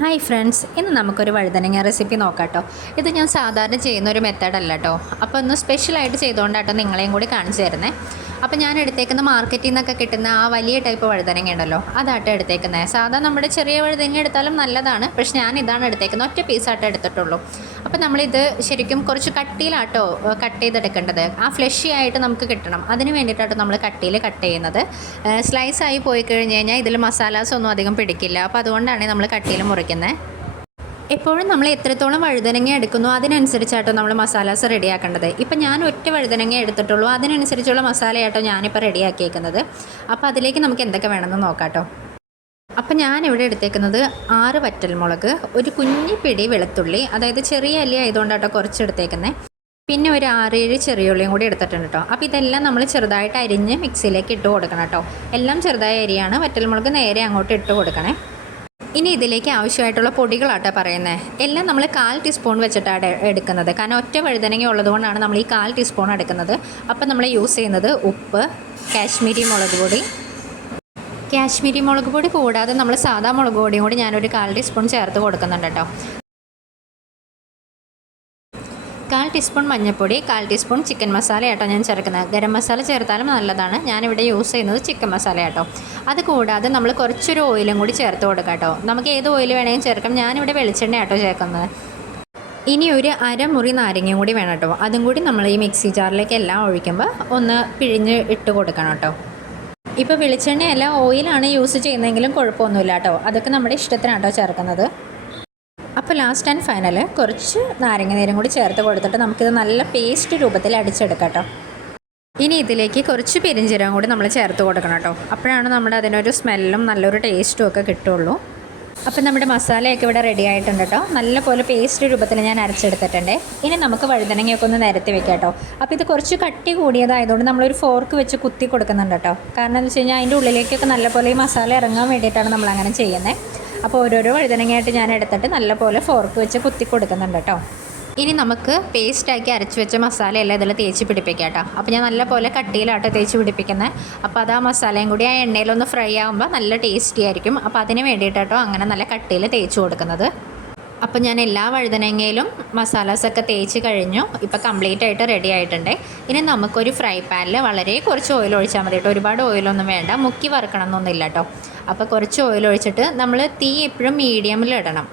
Hi friends, ഇന്ന് നമുക്കൊരു വഴുതനങ്ങ റെസിപ്പി നോക്കാം കേട്ടോ. ഇത് ഞാൻ സാധാരണ ചെയ്യുന്ന ഒരു മെത്തേഡല്ല കേട്ടോ. അപ്പോൾ ഒന്ന് സ്പെഷ്യലായിട്ട് ചെയ്തുകൊണ്ടാട്ടോ നിങ്ങളെയും കൂടി കാണിച്ചു തരുന്നത്. അപ്പോൾ ഞാൻ എടുത്തേക്കുന്ന മാർക്കറ്റിൽ നിന്നൊക്കെ കിട്ടുന്ന ആ വലിയ ടൈപ്പ് വഴുതനങ്ങ ഉണ്ടല്ലോ, അതാട്ടോ എടുത്തേക്കുന്നത്. സാധാരണ നമ്മുടെ ചെറിയ വഴുതനങ്ങ എടുത്താലും നല്ലതാണ്, പക്ഷെ ഞാൻ ഇതാണ് എടുത്തേക്കുന്നത്. ഒറ്റ പീസാട്ടോ എടുത്തിട്ടുള്ളൂ. അപ്പോൾ നമ്മളിത് ശരിക്കും കുറച്ച് കട്ടിയിലാട്ടോ കട്ട് ചെയ്തെടുക്കേണ്ടത്. ആ ഫ്ലഷി ആയിട്ട് നമുക്ക് കിട്ടണം. അതിന് വേണ്ടിയിട്ടാട്ടോ നമ്മൾ കട്ടിയിൽ കട്ട് ചെയ്യുന്നത്. സ്ലൈസായി പോയി കഴിഞ്ഞ് കഴിഞ്ഞാൽ ഇതിൽ മസാലാസ് ഒന്നും അധികം പിടിക്കില്ല. അപ്പോൾ അതുകൊണ്ടാണ് നമ്മൾ കട്ടിയിൽ മുറിക്കുന്നത്. എപ്പോഴും നമ്മൾ എത്രത്തോളം വഴുതനങ്ങ എടുക്കുന്നു അതിനനുസരിച്ചാട്ടോ നമ്മൾ മസാലാസ് റെഡിയാക്കേണ്ടത്. ഇപ്പം ഞാൻ ഒറ്റ വഴുതനങ്ങ എടുത്തിട്ടുള്ളൂ, അതിനനുസരിച്ചുള്ള മസാലയാട്ടോ ഞാനിപ്പോൾ റെഡിയാക്കിയേക്കുന്നത്. അപ്പോൾ അതിലേക്ക് നമുക്ക് എന്തൊക്കെ വേണമെന്ന് നോക്കാം കേട്ടോ. അപ്പം ഞാനിവിടെ എടുത്തേക്കുന്നത് 6 വറ്റൽമുളക്, ഒരു കുഞ്ഞി പിടി വെളുത്തുള്ളി, അതായത് ചെറിയ അല്ലി ആയതുകൊണ്ടാട്ടോ കുറച്ച് എടുത്തേക്കുന്നത്. പിന്നെ ഒരു 6-7 ചെറിയുള്ളിയും കൂടി എടുത്തിട്ടുണ്ട് കേട്ടോ. അപ്പോൾ ഇതെല്ലാം നമ്മൾ ചെറുതായിട്ട് അരിഞ്ഞ് മിക്സിയിലേക്ക് ഇട്ട് കൊടുക്കണം കേട്ടോ. എല്ലാം ചെറുതായ അരിയാണ്. വറ്റൽമുളക് നേരെ അങ്ങോട്ട് ഇട്ട് കൊടുക്കണേ. ഇനി ഇതിലേക്ക് ആവശ്യമായിട്ടുള്ള പൊടികളാട്ടോ പറയുന്നത്. എല്ലാം നമ്മൾ 1/4 ടീസ്പൂൺ വെച്ചിട്ടാണ് എടുക്കുന്നത്. കാരണം ഒറ്റ വഴുതനങ്ങ ഉള്ളതുകൊണ്ടാണ് നമ്മൾ ഈ 1/4 ടീസ്പൂൺ എടുക്കുന്നത്. അപ്പം നമ്മൾ യൂസ് ചെയ്യുന്നത് ഉപ്പ്, കാശ്മീരി മുളക് പൊടി കൂടാതെ നമ്മൾ സാധാ മുളക് പൊടിയും കൂടി ഞാനൊരു 1/4 ടീസ്പൂൺ ചേർത്ത് കൊടുക്കുന്നുണ്ട് കേട്ടോ. 1/4 ടീസ്പൂൺ മഞ്ഞൾപ്പൊടി, 1/4 ടീസ്പൂൺ ചിക്കൻ മസാല ആട്ടോ ഞാൻ ചേർക്കുന്നത്. ഗരം മസാല ചേർത്താലും നല്ലതാണ്. ഞാനിവിടെ യൂസ് ചെയ്യുന്നത് ചിക്കൻ മസാല ആട്ടോ. അത് കൂടാതെ നമ്മൾ കുറച്ചൊരു ഓയിലും കൂടി ചേർത്ത് കൊടുക്കാം കേട്ടോ. നമുക്ക് ഏത് ഓയിൽ വേണമെങ്കിലും ചേർക്കാം. ഞാനിവിടെ വെളിച്ചെണ്ണ ആട്ടോ ചേർക്കുന്നത്. ഇനി ഒരു അരമുറി നാരങ്ങയും കൂടി വേണം കേട്ടോ. അതും കൂടി നമ്മൾ ഈ മിക്സി ജാറിലേക്ക് എല്ലാം ഒഴിക്കുമ്പോൾ ഒന്ന് പിഴിഞ്ഞ് ഇട്ട് കൊടുക്കണം കേട്ടോ. ഇപ്പോൾ വെളിച്ചെണ്ണയല്ല ഓയിലാണ് യൂസ് ചെയ്യുന്നതെങ്കിലും കുഴപ്പമൊന്നുമില്ല കേട്ടോ. അതൊക്കെ നമ്മുടെ ഇഷ്ടത്തിനാട്ടോ ചേർക്കുന്നത്. അപ്പോൾ ലാസ്റ്റ് ആൻഡ് ഫൈനൽ കുറച്ച് നാരങ്ങ നീരും കൂടി ചേർത്ത് കൊടുത്തിട്ട് നമുക്കിത് നല്ല പേസ്റ്റ് രൂപത്തിൽ അടിച്ചെടുക്കാം കേട്ടോ. ഇനി ഇതിലേക്ക് കുറച്ച് പെരിഞ്ചീരകം കൂടി നമ്മൾ ചേർത്ത് കൊടുക്കണം കേട്ടോ. അപ്പോഴാണ് നമ്മുടെ അതിനൊരു സ്മെല്ലും നല്ലൊരു ടേസ്റ്റും ഒക്കെ കിട്ടുള്ളൂ. അപ്പോൾ നമ്മുടെ മസാലയൊക്കെ ഇവിടെ റെഡി ആയിട്ടുണ്ട് കേട്ടോ. നല്ലപോലെ പേസ്റ്റ് രൂപത്തിൽ ഞാൻ അരച്ചെടുത്തിട്ടുണ്ട്. ഇനി നമുക്ക് വഴുതനങ്ങയൊക്കെ ഒന്ന് നിരത്തി വെക്കാം കേട്ടോ. അപ്പോൾ ഇത് കുറച്ച് കട്ടി കൂടിയതായതുകൊണ്ട് നമ്മളൊരു ഫോർക്ക് വെച്ച് കുത്തി കൊടുക്കുന്നുണ്ട് കേട്ടോ. കാരണം എന്ന് വെച്ച് കഴിഞ്ഞാൽ അതിൻ്റെ ഉള്ളിലേക്കൊക്കെ നല്ലപോലെ ഈ മസാല ഇറങ്ങാൻ വേണ്ടിയിട്ടാണ് നമ്മളങ്ങനെ ചെയ്യുന്നത്. അപ്പോൾ ഓരോരോ വഴുതനങ്ങയായിട്ട് ഞാൻ എടുത്തിട്ട് നല്ലപോലെ ഫോർക്ക് വെച്ച് കുത്തി കൊടുക്കുന്നുണ്ട് കേട്ടോ. ഇനി നമുക്ക് പേസ്റ്റാക്കി അരച്ച് വെച്ച മസാലയെല്ലാം ഇതിൽ തേച്ച് പിടിപ്പിക്കാം കേട്ടോ. അപ്പോൾ ഞാൻ നല്ലപോലെ കട്ടിയിലാട്ടോ തേച്ച് പിടിപ്പിക്കുന്നത്. അപ്പോൾ അത് ആ മസാലയും കൂടി ആ എണ്ണയിലൊന്ന് ഫ്രൈ ആകുമ്പോൾ നല്ല ടേസ്റ്റി ആയിരിക്കും. അപ്പോൾ അതിന് വേണ്ടിയിട്ടോ അങ്ങനെ നല്ല കട്ടിയിൽ തേച്ച് കൊടുക്കുന്നത്. അപ്പോൾ ഞാൻ എല്ലാ വഴുതനങ്ങയിലും മസാലാസൊക്കെ തേച്ച് കഴിഞ്ഞു. ഇപ്പോൾ കംപ്ലീറ്റ് ആയിട്ട് റെഡി ആയിട്ടുണ്ട്. ഇനി നമുക്കൊരു ഫ്രൈ പാനിൽ വളരെ കുറച്ച് ഓയിൽ ഒഴിച്ചാൽ മതി കേട്ടോ. ഒരുപാട് ഓയിലൊന്നും വേണ്ട, മുക്കി വറുക്കണം എന്നൊന്നുമില്ല കേട്ടോ. അപ്പോൾ കുറച്ച് ഓയിൽ ഒഴിച്ചിട്ട് നമ്മൾ തീ എപ്പോഴും മീഡിയമിൽ ഇടണം.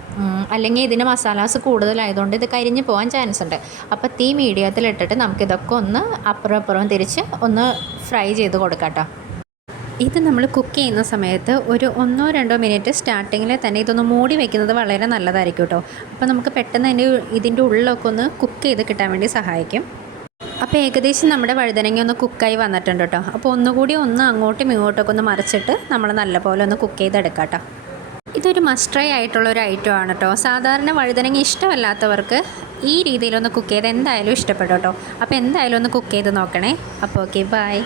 അല്ലെങ്കിൽ ഇതിന് മസാലാസ് കൂടുതലായതുകൊണ്ട് ഇത് കരിഞ്ഞ് പോകാൻ ചാൻസ് ഉണ്ട്. അപ്പോൾ തീ മീഡിയത്തിൽ ഇട്ടിട്ട് നമുക്കിതൊക്കെ ഒന്ന് അപ്പുറം തിരിച്ച് ഒന്ന് ഫ്രൈ ചെയ്ത് കൊടുക്കാം കേട്ടോ. ഇത് നമ്മൾ കുക്ക് ചെയ്യുന്ന സമയത്ത് ഒരു 1-2 മിനിറ്റ് സ്റ്റാർട്ടിങ്ങിൽ തന്നെ ഇതൊന്ന് മൂടി വയ്ക്കുന്നത് വളരെ നല്ലതായിരിക്കും കേട്ടോ. അപ്പോൾ നമുക്ക് പെട്ടെന്ന് ഇതിൻ്റെ ഉള്ളിലൊക്കെ ഒന്ന് കുക്ക് ചെയ്ത് കിട്ടാൻ വേണ്ടി സഹായിക്കും. അപ്പോൾ ഏകദേശം നമ്മുടെ വഴുതനങ്ങ ഒന്ന് കുക്കായി വന്നിട്ടുണ്ട് കേട്ടോ. അപ്പോൾ ഒന്നുകൂടി അങ്ങോട്ടും ഇങ്ങോട്ടൊക്കെ ഒന്ന് മറിച്ചിട്ട് നമ്മൾ നല്ലപോലെ ഒന്ന് കുക്ക് ചെയ്തെടുക്കാം കേട്ടോ. ഇതൊരു മസ്റ്റ് ട്രൈ ആയിട്ടുള്ളൊരു ഐറ്റം ആണ് കേട്ടോ. സാധാരണ വഴുതനങ്ങ ഇഷ്ടമല്ലാത്തവർക്ക് ഈ രീതിയിലൊന്ന് കുക്ക് ചെയ്ത് എന്തായാലും ഇഷ്ടപ്പെടും കേട്ടോ. അപ്പോൾ എന്തായാലും ഒന്ന് കുക്ക് ചെയ്ത് നോക്കണേ. അപ്പോൾ ഓക്കെ, ബൈ.